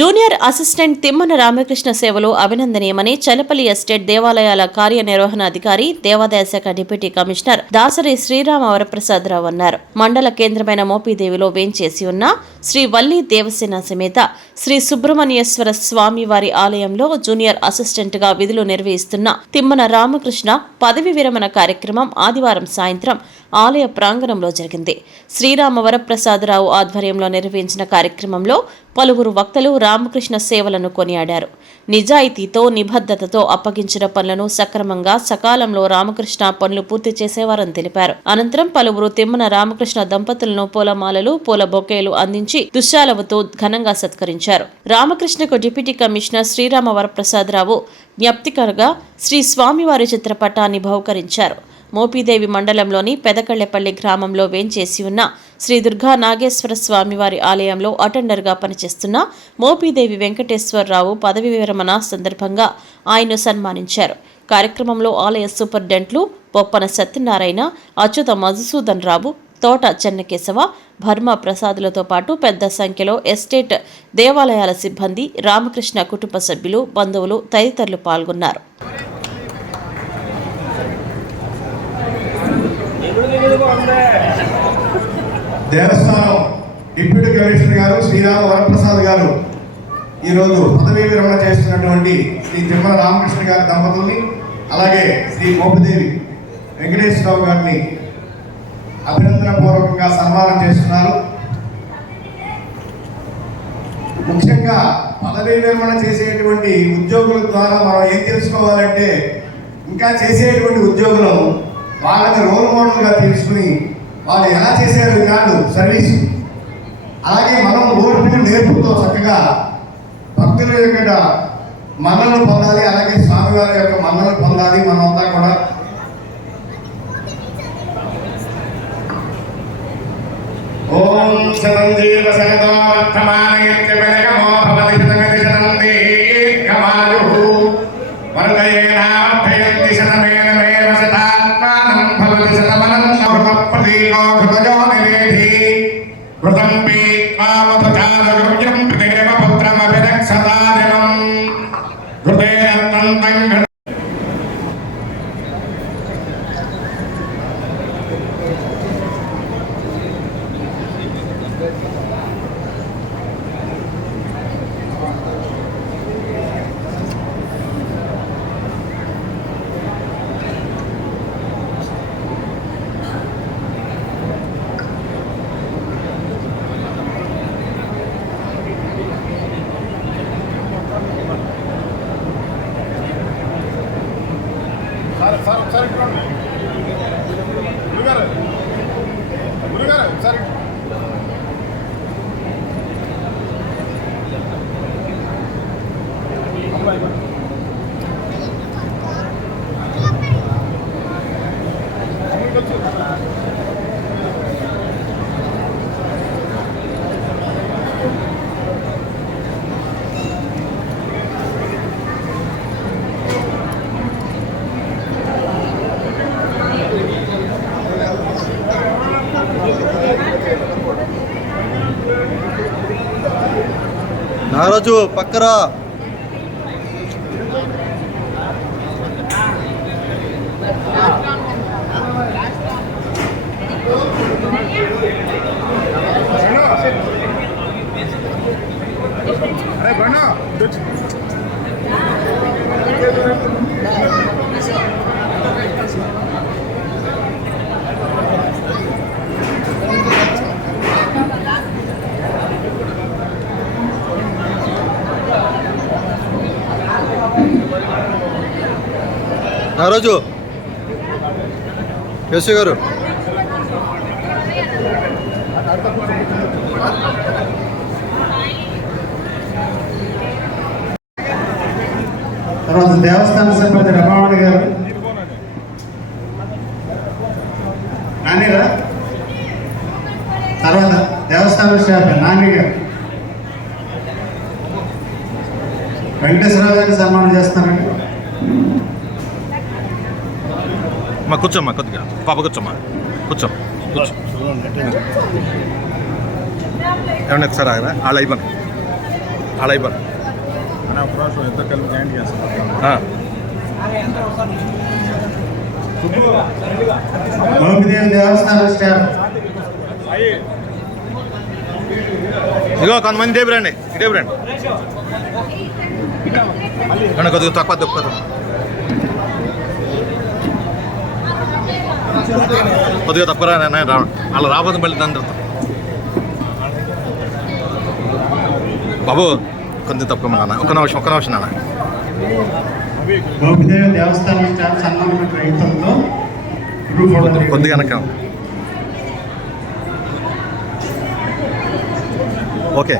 Junior assistant Timmana Ramakrishna సేవలు అభినందనీయమని Challapalli estate దేవాలయాల కార్యనిర్వహణ అధికారి దేవాదాయ శాఖ డిప్యూటీ కమిషనర్ దాసరి శ్రీరామ వరప్రసాదరావు అన్నారు. మండల కేంద్రమైన మోపిదేవిలో వేంచేసి ఉన్న శ్రీ వల్లి దేవసేన సమేత శ్రీ సుబ్రహ్మణ్యేశ్వర స్వామి వారి ఆలయంలో జూనియర్ అసిస్టెంట్గా విధులు నిర్వహిస్తున్న తిమ్మన రామకృష్ణ పదవి విరమణ కార్యక్రమం ఆదివారం సాయంత్రం ఆలయ ప్రాంగణంలో జరిగింది. శ్రీరామ వరప్రసాదరావు ఆధ్వర్యంలో నిర్వహించిన కార్యక్రమంలో పలువురు వక్తలు రామకృష్ణ సేవలను కొనియాడారు. నిజాయితీతో నిబద్ధతతో అప్పగించిన పనులను సక్రమంగా సకాలంలో రామకృష్ణ పనులు పూర్తి చేసేవారని తెలిపారు. అనంతరం పలువురు తిమ్మన రామకృష్ణ దంపతులను పూలమాలలు పూల బొకేలు అందించి దుశ్శాలవతో ఘనంగా సత్కరించారు. రామకృష్ణకు డిప్యూటీ కమిషనర్ శ్రీరామ వరప్రసాదరావు జ్ఞప్తికరగా శ్రీ స్వామివారి చిత్రపటాన్ని బహుకరించారు. మోపిదేవి మండలంలోని పెదకళ్ళపల్లి గ్రామంలో వేంచేసి ఉన్న శ్రీ దుర్గా నాగేశ్వర స్వామివారి ఆలయంలో అటెండర్గా పనిచేస్తున్న మోపిదేవి వెంకటేశ్వరరావు పదవి విరమణ సందర్భంగా ఆయన్ను సన్మానించారు. కార్యక్రమంలో ఆలయ సూపరింటెంట్లు బొప్పన సత్యనారాయణ అచ్యుత మధుసూదన్ రావు తోట చెన్నకేశవ భర్మ ప్రసాదులతో పాటు పెద్ద సంఖ్యలో ఎస్టేట్ దేవాలయాల సిబ్బంది రామకృష్ణ కుటుంబ సభ్యులు బంధువులు తదితరులు పాల్గొన్నారు. దేవస్థానం డిప్యూటీ కమిషనర్ గారు శ్రీరామ వరప్రసాద్ గారు ఈరోజు పదవీ విరమణ చేస్తున్నటువంటి శ్రీ తిమ్మల రామకృష్ణ గారి దంపతుల్ని అలాగే శ్రీ గోపదేవి వెంకటేశ్వరరావు గారిని అభినందన పూర్వకంగా సన్మానం చేస్తున్నారు. ముఖ్యంగా పదవీ విరమణ చేసేటువంటి ఉద్యోగుల ద్వారా మనం ఏం తెలుసుకోవాలంటే ఇంకా చేసేటువంటి ఉద్యోగులను వాళ్ళని రోల్ మోడల్గా తెలుసుకుని వాళ్ళు ఎలా చేశారు కాదు సర్వీస్. అలాగే మనం ఓర్పు నేర్పుతో చక్కగా భక్తుల యొక్క మనల్ని పొందాలి అలాగే నవృతప్రదీనో ఘృతజో నివేధి ఘృతం పీత్వామపచారగృహ్యం ప్రదేవ పుత్రమభిరక్షతాదినం అమ్మాయికి నాగరాజు పక్కరా Yeah. నాగరాజు కేసీ గారు. తర్వాత దేవస్థాన సభ్యుడు రమావణి గారు. నాన్నగారు తర్వాత దేవస్థానం స్టాఫ్ నాని గారు. వెంకటేశ్వరరావు గారిని సన్మానం చేస్తానండి మా కూర్చోమ్మా కొద్దిగా పాప కూర్చోమ్మా కూర్చో కూర్చో ఏమన్నా ఒకసారి ఆగరా వాళ్ళ అయిపోయి వాళ్ళ అయిపోయి ఇదిగో కొంతమంది టేబుల్ రండి టేబుల్ రండి ఏమన్నా కొద్దిగా తక్కువ తక్కువ కొద్దిగా తక్కువ రా నాన్న, రా అలా రాబోదు మళ్ళీ దాని తర్వాత. బాబు కొంచెం తక్కువ నాన్న. ఒక నిమిషం ఒక నిమిషం నాన్న. గోపిదేవి దేవస్థానం సన్మానం కొద్దిగా వెనక ఓకే.